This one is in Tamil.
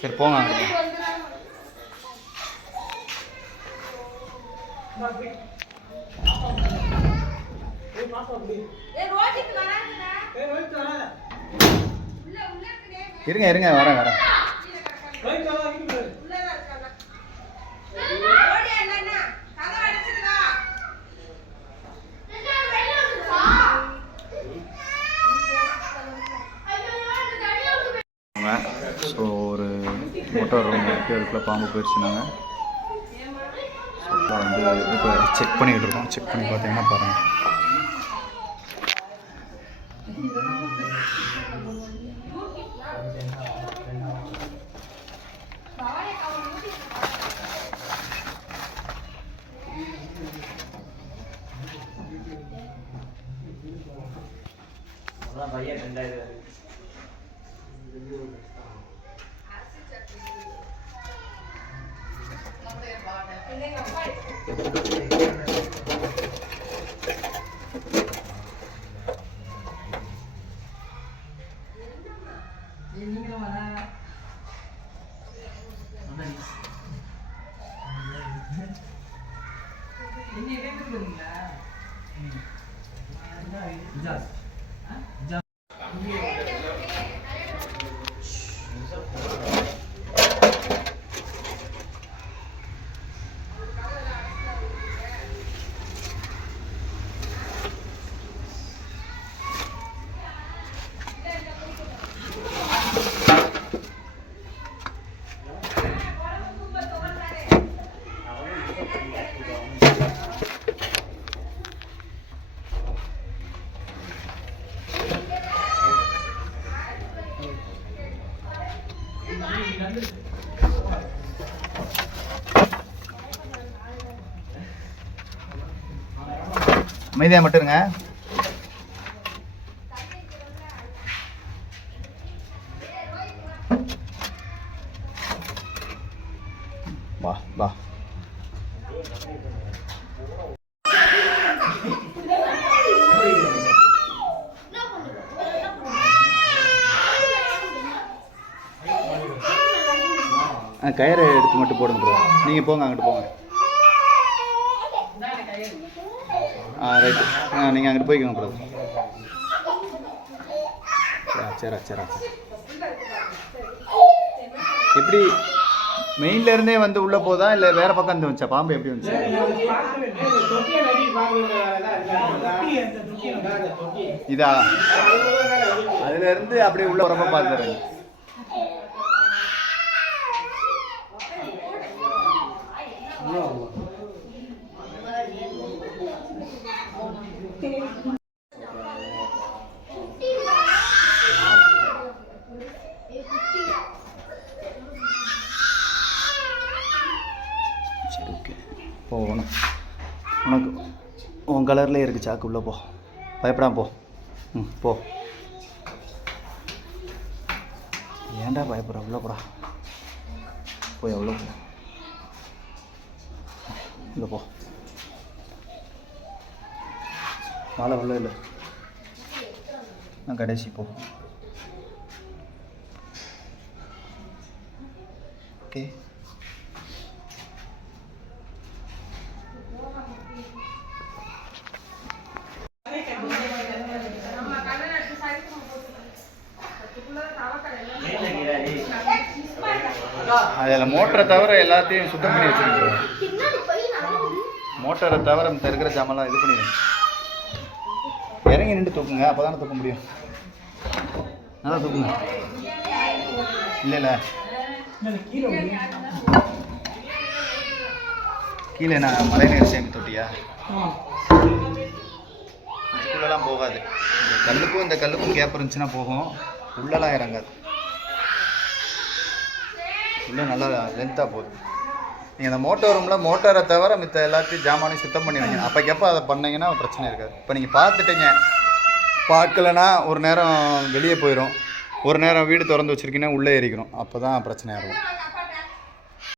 சரி போங்க. இருங்க இருங்க, வரேன் வரேன். ஸோ ஒரு மோட்டார் ரூம் இருக்குது, அதுக்குள்ளே பாம்பு போயிடுச்சுனாங்க. ஸோ வந்து இப்போ செக் பண்ணிக்கிட்டு இருக்கோம். செக் பண்ணி பார்த்தீங்கன்னா பாருங்கள். அமைதியாக மட்டும் இருங்க. வா வா. கயிறை எடுத்து மட்டும் போடுங்க ப்ரோ. நீங்கள் போங்க, அங்கிட்டு போங்க. ரைட்டு, நீங்கள் அங்கிட்டு போய்க்கோங்க ப்ரோ. சரி சரி சரி. எப்படி மெயின்லேருந்தே வந்து உள்ளே போதா இல்லை வேறு பக்கம் இருந்து வந்துச்சா பாம்பு? எப்படி வந்துச்சு? இதா அதுலேருந்து அப்படியே உள்ளே வரப்போ பார்த்துறேன். சரி ஓகே, போகணும். உனக்கு உன் கலர்லேயே இருக்குது சாக்கு. உள்ளே போ, பயப்படாம போ. ம் போ. ஏன்டா பயப்படுற? உள்ளே போடா. போய் எவ்வளோ போ. உள்ளே போ. மாலை உள்ள இல்லை, நான் கடைசி போ. ஓகே. அதில் மோட்டரை தவிர எல்லாத்தையும் சுத்தம் பண்ணி வச்சுருக்கேன். மோட்டரை தவிர மித்த இருக்கிற ஜாமெல்லாம் இது பண்ணிடுங்க. இறங்கி நின்று தூக்குங்க, அப்போ தானே தூக்க முடியும். நல்லா தூக்குங்க. இல்லை இல்லை கீழே நான் மழை நீர் சேமி தொட்டியா? இதுக்குள்ளெல்லாம் போகாது. இந்த கல்லுக்கும் இந்த கல்லுக்கும் கேப் இருந்துச்சுன்னா போகும், உள்ளெல்லாம் இறங்காது. உள்ளே நல்லா லென்த்தாக போகுது. நீங்கள் அந்த மோட்டர் ரூமில் மோட்டரை தவிர மித்த எல்லாத்தையும் ஜாமானையும் சுத்தம் பண்ணி வைங்க. அப்போக்கப்போ அதை பண்ணிங்கன்னா பிரச்சனை இருக்காது. இப்போ நீங்கள் பார்த்துட்டீங்க, பார்க்கலன்னா ஒரு நேரம் வெளியே போயிடும், ஒரு நேரம் வீடு திறந்து வச்சுருக்கீங்கன்னா உள்ளே ஏறிக்கணும். அப்போ தான் பிரச்சனையாக இருக்கும்.